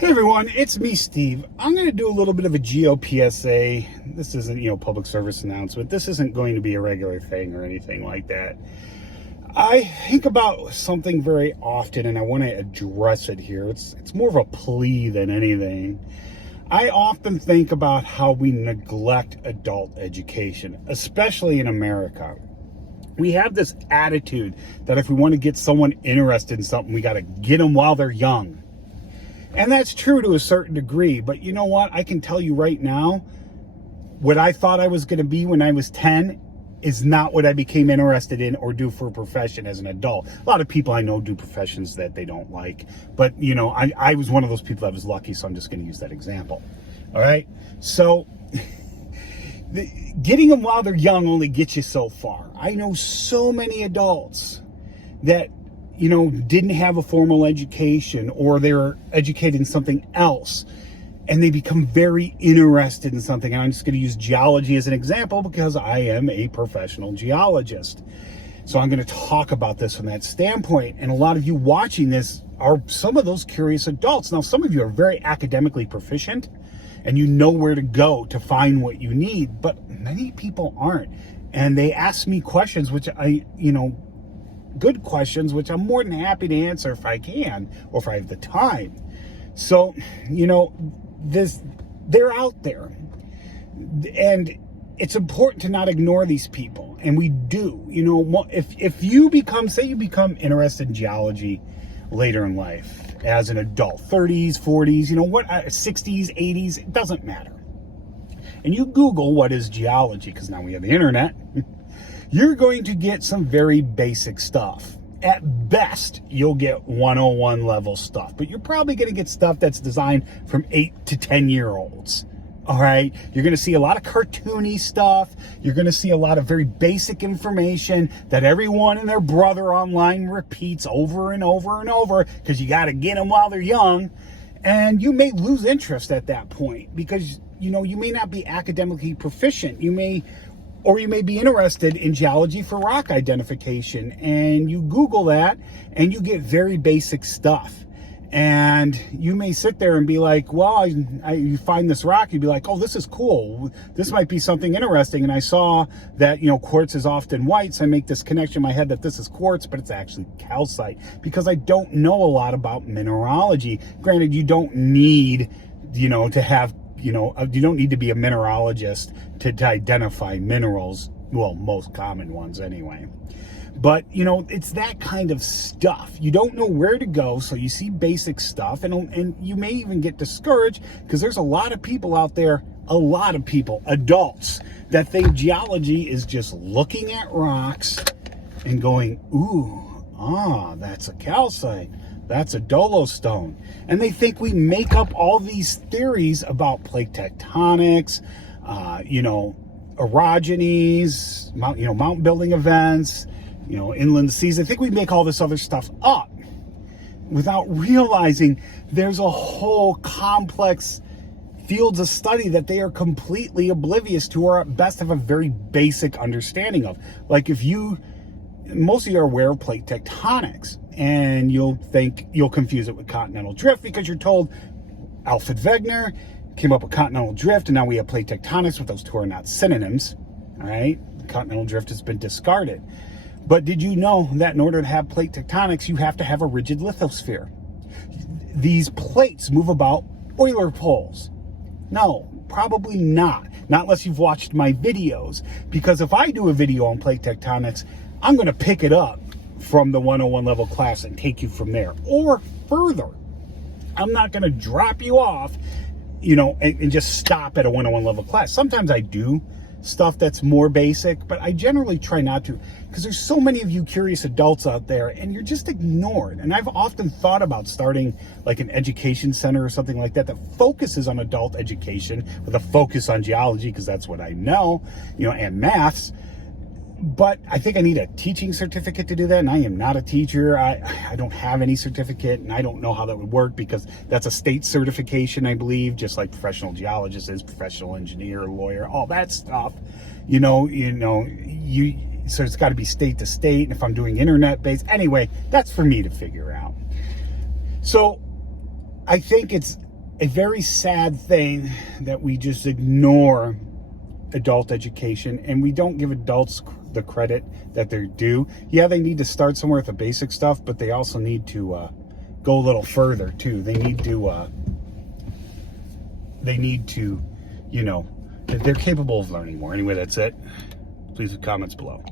Hey everyone, it's me, Steve. I'm going to do a little bit of a Geo-PSA. This isn't, public service announcement. This isn't going to be a regular thing or anything like that. I think about something very often and I want to address it here. It's more of a plea than anything. I often think about how we neglect adult education, especially in America. We have this attitude that if we want to get someone interested in something, we got to get them while they're young. And that's true to a certain degree, but you know what? I can tell you right now, what I thought I was going to be when I was 10 is not what I became interested in or do for a profession as an adult. A lot of people I know do professions that they don't like, but I was one of those people that was lucky, so I'm just going to use that example. All right? So getting them while they're young only gets you so far. I know so many adults that didn't have a formal education, or they were educated in something else, and they become very interested in something. And I'm just going to use geology as an example because I am a professional geologist. So I'm going to talk about this from that standpoint. And a lot of you watching this are some of those curious adults. Now, some of you are very academically proficient and you know where to go to find what you need, but many people aren't. And they ask me questions, which good questions, which I'm more than happy to answer if I can, or if I have the time. So, they're out there. And it's important to not ignore these people. And we do. If you become interested in geology later in life as an adult, 30s, 40s, 60s, 80s, it doesn't matter. And you Google what is geology, because now we have the internet. You're going to get some very basic stuff. At best, you'll get 101 level stuff, but you're probably going to get stuff that's designed from 8 to 10-year-olds. All right. You're going to see a lot of cartoony stuff. You're going to see a lot of very basic information that everyone and their brother online repeats over and over and over, because you got to get them while they're young. And you may lose interest at that point because, you may not be academically proficient. You may be interested in geology for rock identification, and you Google that and you get very basic stuff. And you may sit there and be like, well, you find this rock, you'd be like, oh, this is cool. This might be something interesting. And I saw that, quartz is often white. So I make this connection in my head that this is quartz, but it's actually calcite, because I don't know a lot about mineralogy. Granted, you don't need, to have, you don't need to be a mineralogist to identify minerals. Well, most common ones anyway. But, it's that kind of stuff. You don't know where to go, so you see basic stuff, and you may even get discouraged because there's a lot of people out there, adults, that think geology is just looking at rocks and going, ooh, that's a calcite. That's a dolostone. And they think we make up all these theories about plate tectonics, orogenies, mountain building events, inland seas. I think we make all this other stuff up without realizing there's a whole complex fields of study that they are completely oblivious to, or at best have a very basic understanding of. Like most of you are aware of plate tectonics, and you'll confuse it with continental drift because you're told Alfred Wegener came up with continental drift, and now we have plate tectonics, but those two are not synonyms. All right, continental drift has been discarded. But did you know that in order to have plate tectonics, you have to have a rigid lithosphere? These plates move about Euler poles. No, probably not. Not unless you've watched my videos. Because if I do a video on plate tectonics, I'm going to pick it up from the 101 level class and take you from there. Or further, I'm not going to drop you off, and just stop at a 101 level class. Sometimes I do stuff that's more basic, but I generally try not to, because there's so many of you curious adults out there and you're just ignored. And I've often thought about starting like an education center or something like that focuses on adult education with a focus on geology, because that's what I know, and maths. But I think I need a teaching certificate to do that, and I am not a teacher. I don't have any certificate, and I don't know how that would work, because that's a state certification, I believe, just like professional geologist is, professional engineer, lawyer, all that stuff. So it's got to be state to state, and if I'm doing internet-based, anyway, that's for me to figure out. So I think it's a very sad thing that we just ignore adult education, and we don't give adults the credit that they're due. Yeah, they need to start somewhere with the basic stuff, but they also need to go a little further too. They need to, you know, they're capable of learning more. Anyway, that's it. Please leave comments below.